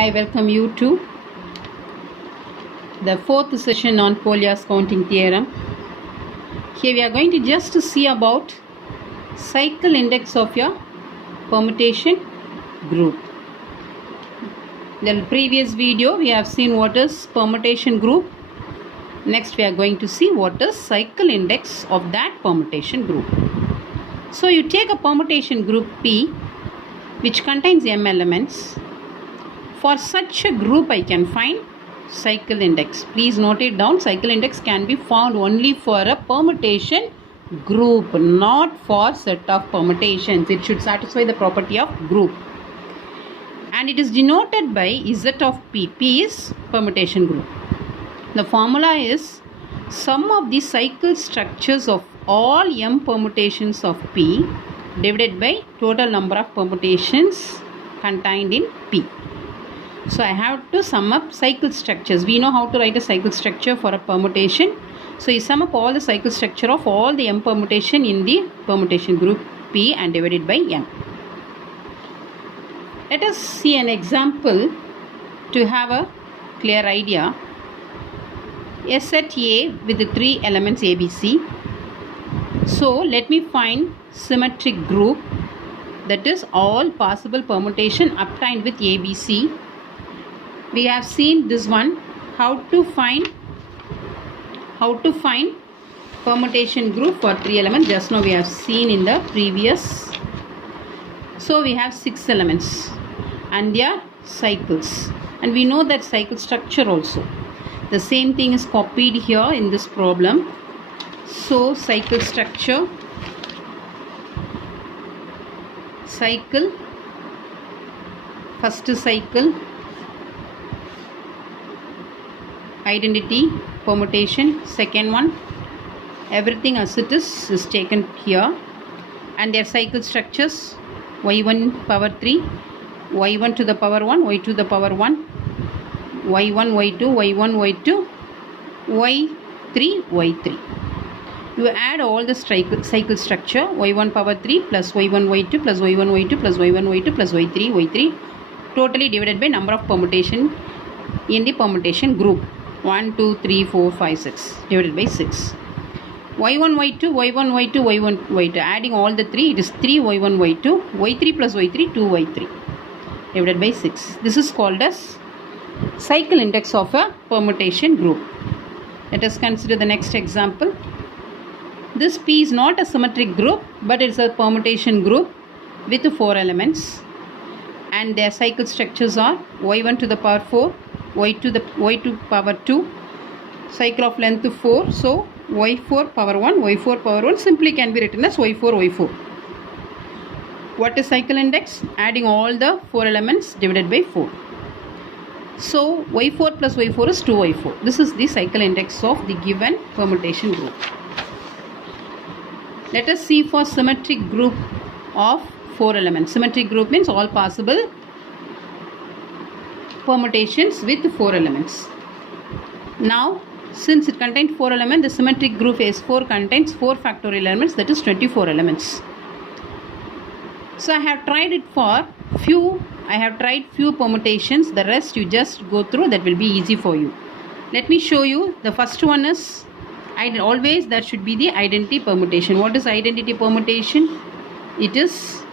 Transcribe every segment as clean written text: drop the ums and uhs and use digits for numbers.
I welcome you to the fourth session on Polya's counting theorem. Here we are going to just see about cycle index of your permutation group. In the previous video we have seen what is permutation group. Next we are going to see what is cycle index of that permutation group. So you take a permutation group P which contains m elements. For such a group I can find cycle index. Please note it down. Cycle index can be found only for a permutation group, not for set of permutations. It should satisfy the property of group. And it is denoted by Z of P. P is permutation group. The formula is sum of the cycle structures of all m permutations of P divided by total number of permutations contained in P. So I have to sum up cycle structures. We know how to write a cycle structure for a permutation. So you sum up all the cycle structure of all the m permutation in the permutation group P and divide it by m. Let us see an example to have a clear idea. A set A with the three elements ABC. So let me find symmetric group, that is all possible permutation obtained with ABC. We have seen this one, how to find permutation group for three elements. Just now we have seen in the previous. So we have 6 elements and their cycles, and we know that cycle structure also. The same thing is copied here in this problem. So cycle structure, cycle, first cycle, identity, permutation, second one, everything as it is taken here, and their cycle structures: y1 power 3, y1 to the power 1, y2 to the power 1, y1 y2, y1 y2, y3 y3. You add all the cycle structure: y1 power 3 plus y1 y2 plus y1 y2 plus y1 y2 plus y3 y3, totally divided by number of permutation in the permutation group: 1 2 3 4 5 6 divided by 6. y1 y2 y1 y2 y1 y2, adding all the three, it is 3 y1 y2, y3 plus y3 2 y3 divided by 6. This is called as cycle index of a permutation group. Let us consider the next example. This P is not a symmetric group, but it is a permutation group with 4 elements, and their cycle structures are y1 to the power 4, y2 power 2, cycle of length 4. So y4 power 1, y4 power 1 simply can be written as y4 y4. What is cycle index? Adding all the 4 elements divided by 4. So y4 plus y4 is 2y4. This is the cycle index of the given permutation group. Let us see for symmetric group of 4 elements. Symmetric group means all possible permutations with 4 elements. Now, since it contains 4 elements, the symmetric group S4 contains 4 factorial elements, that is 24 elements. So I have tried it for few permutations. The rest you just go through, that will be easy for you. Let me show you. The first one is, always there should be the identity permutation. What is identity permutation? It is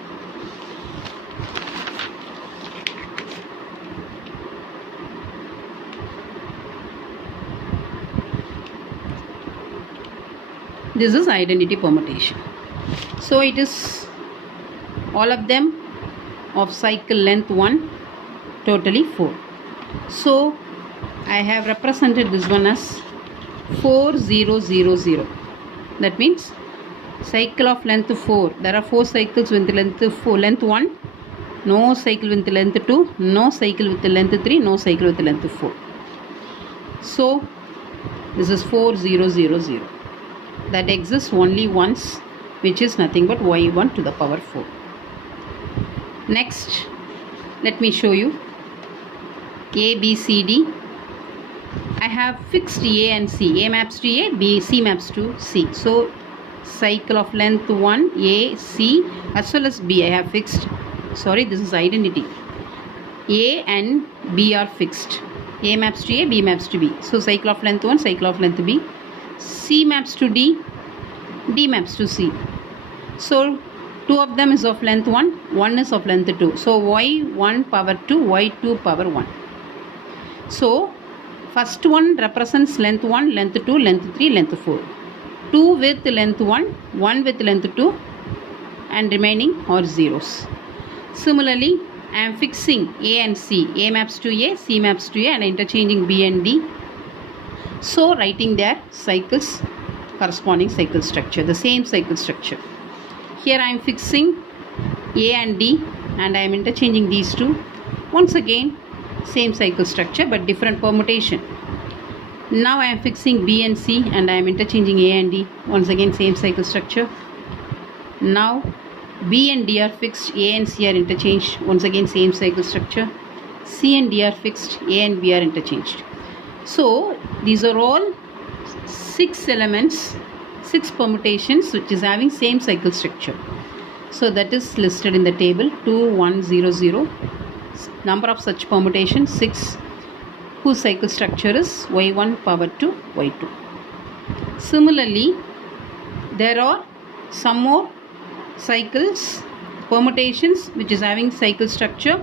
this is identity permutation. So it is all of them of cycle length 1, totally 4. So I have represented this one as 4 0 0 0. That means cycle of length 4. There are 4 cycles with length 4. Length 1, no cycle with length 2, no cycle with length 3, no cycle with length 4. So this is 4 0 0 0. That exists only once, which is nothing but y1 to the power 4. Next, let me show you A, B, C, D. I have fixed A and C. A maps to A, B, C maps to C. So cycle of length 1, A, C as well as B I have fixed. Sorry, this is identity. A and B are fixed. A maps to A, B maps to B. So cycle of length 1, cycle of length B. C maps to D, D maps to C. So 2 of them is of length 1, 1 is of length 2. So y1 power 2, y2 power 1. So first one represents length 1, length 2, length 3, length 4. 2 with length 1, 1 with length 2, and remaining are zeros. Similarly, I am fixing A and C. A maps to A, C maps to A, and interchanging B and D. So writing their cycles, corresponding cycle structure, the same cycle structure. Here I am fixing A and D, and I am interchanging these two. Once again, same cycle structure but different permutation. Now I am fixing B and C, and I am interchanging A and D. Once again, same cycle structure. Now B and D are fixed, A and C are interchanged. Once again, same cycle structure. C and D are fixed, A and B are interchanged. So these are all 6 elements, 6 permutations which is having same cycle structure. So that is listed in the table 2100. Number of such permutations 6, whose cycle structure is y1 power 2, y2. Similarly, there are some more cycles, permutations which is having cycle structure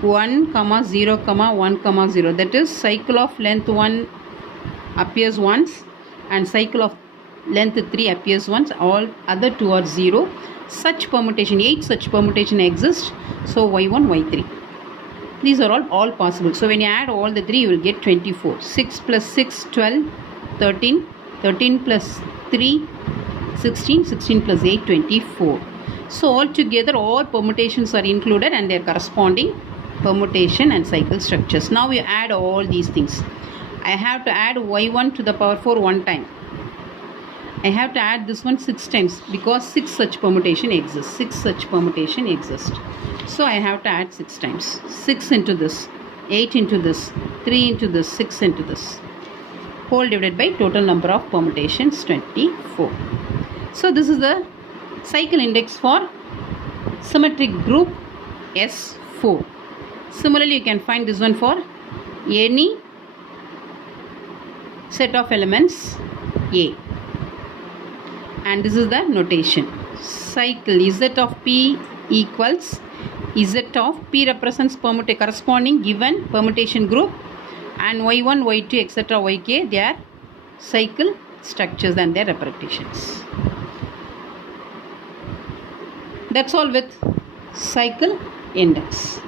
1, 0, 1, 0. That is cycle of length 1 appears once and cycle of length 3 appears once. All other 2 are 0. Such permutation, 8 such permutation exist. So y1, y3. These are all possible. So when you add all the 3, you will get 24. 6 plus 6, 12, 13. 13 plus 3, 16, 16 plus 8, 24. So altogether all permutations are included and their corresponding permutation and cycle structures. Now we add all these things. I have to add y1 to the power 4 one time. I have to add this one 6 times because 6 such permutation exists. 6 such permutation exist. So I have to add 6 times. 6 into this, 8 into this, 3 into this, 6 into this. Whole divided by total number of permutations 24. So this is the cycle index for symmetric group S4. Similarly, you can find this one for any set of elements A. And this is the notation. Cycle Z of P equals Z of P represents corresponding given permutation group, and y1, y2, etc. yk, they are cycle structures and their representations. That's all with cycle index.